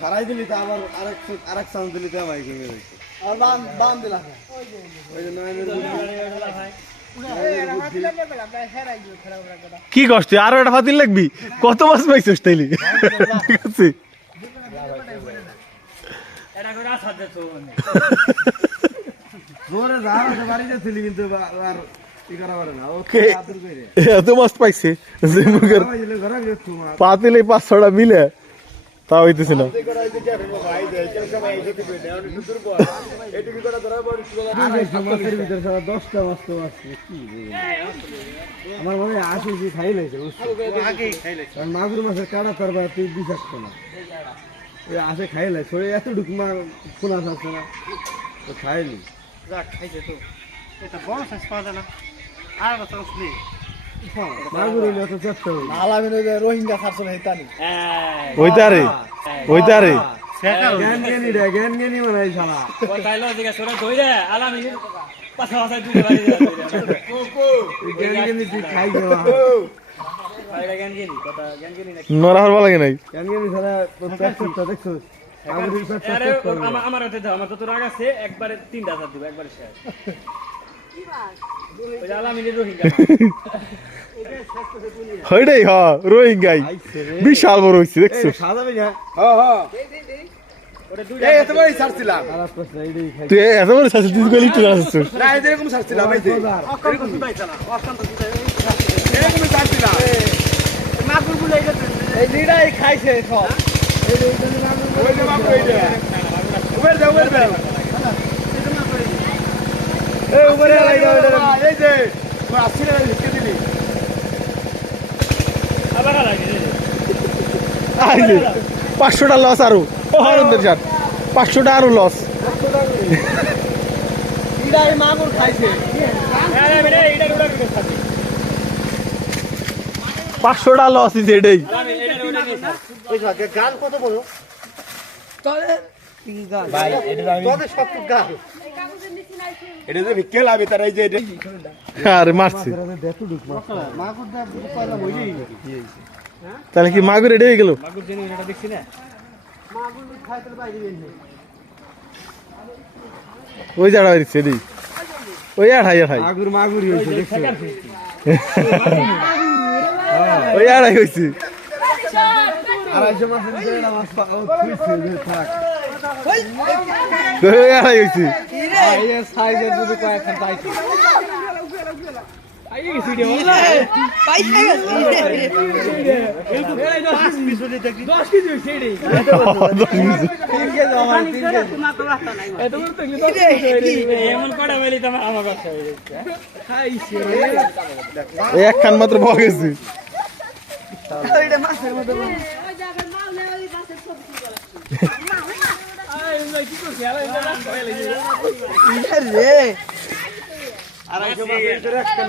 সারাই দিলি তো আবার আরেক সাউন্ড দিলি তো আমায় কিনে রেখে আর বান দিলাম ওই যে নয়নের কি কষ্ট আরো একটা ফাতিল লাগবি কত মাছ পাইছিস তাইলি ঠিক আছে জোরে যা বাড়ি যাচ্ছিলি কিন্তু আর কি করা পারে না এত মাছ পাইছে পাতিলে 5-6টা মিলে তা হইতেছে না আমার মনে হয় আসি যে খাই লাগছে মাগুর মাছের কাটা করবা তুই বিষাক্ত না ওই আসে খাই লাগছে ওই এতটুকু মা খোলা থাকছে না তো খাইনি খাইছে তো এটা বড় সাইজ পাওয়া যায় না আর একটা চান্স নেই মাগুর হইলে তো চেষ্টা হই আলামিন ওই রোহিঙ্গা ছাড়ছিল হেতানি ওইটারে জ্ঞান জ্ঞানী মানে শালা ওই তাইলো দিকে সরে ধইরে আলামিন পাছা পাছা দুই বাড়ি জ্ঞান জ্ঞানী তুই খাই যাওয়া এটা জ্ঞান গেনি কথা জ্ঞান গেনি না নরা হরবা লাগে নাই জ্ঞান জ্ঞানী ছাড়া তোর প্যাকেটটা দেখছো মাগুরের প্যাকেটটা আরে চেক করো আমার ওতে দাও আমার তো রাগ আছে একবারে 3টা হাত দিব একবারে শেষ ওই আলামিনের রোহিঙ্গা হইডাই হ রোহিঙ্গাই বিশাল বড় হইছে দেখছো সাজাবে না হ্যাঁ হ্যাঁ ওটা দুইটা এই এতবারই ছাড়ছিলাম খারাপ প্রশ্ন এইটাই খাই তুই এত বড় সাথে তুই গলি তুই আসছিস না এরকম ছাড়ছিলাম এই যে অত্যন্ত সুদাইছে না অত্যন্ত সুদাইছে এরকম ছাড়ছিলাম মাগুর গুলো এই দুইটাই খাইছে সব ওই যে বাবু এই যে উবের দাও এই উপরে লাগা এই যে তুই আসছিস না লিখে দিলি আবার লাগে আইলে 500টা লস আরো ও হরন্দের জান 500টা আরো লস দুইটাই মাগুর খাইছে আরে মেরে এইটা উড়া দিতে থাকি 500টা লস ইজ এটাই আলামিন এটা উড়া দিতে ওই যে গাল কত বড় তবে গাল ভাই এটা আমি তবে সব গাল এটা যে ভিক্ষে লাভে তার এই যে এটা আরে মারছে মাগুর দা কয়লা হইই তাহলে কি মাগুর রেডি হয়ে গেল মাগুর জেনে এটা দেখছি না মাগুর খাইতে বাইরে বেরিয়ে ওই জায়গা হইছে রে ওই আড়াই মাগুরি হইছে দেখছো ওই আড়াই হইছে 250 মাসের দেড় মাস তুইছে যে থাক ওই আড়াই হইছে এই সাইজের যদি কয়েকখান পাইছি আই গেছি রে পাইছে এই তো 5 পিস হলে দেখি 10 কেজি হইছে রে 3 কেজি আমার 3 কেজি তোমার তো রাস্তা নাই এত বড় তো এমন কড়া বেলি তো আমার কথা হয়ে যাচ্ছে খাইছে এই একখান মাত্র পাওয়া গেছে এটা মাছের মতো ওই জায়গায় মাল নেই ওই মাছের ছবি তুলে আই ভাই কি করছিস আরে এটা রাস্তা হয়ে গেছে রে আর 250 মাসের একটা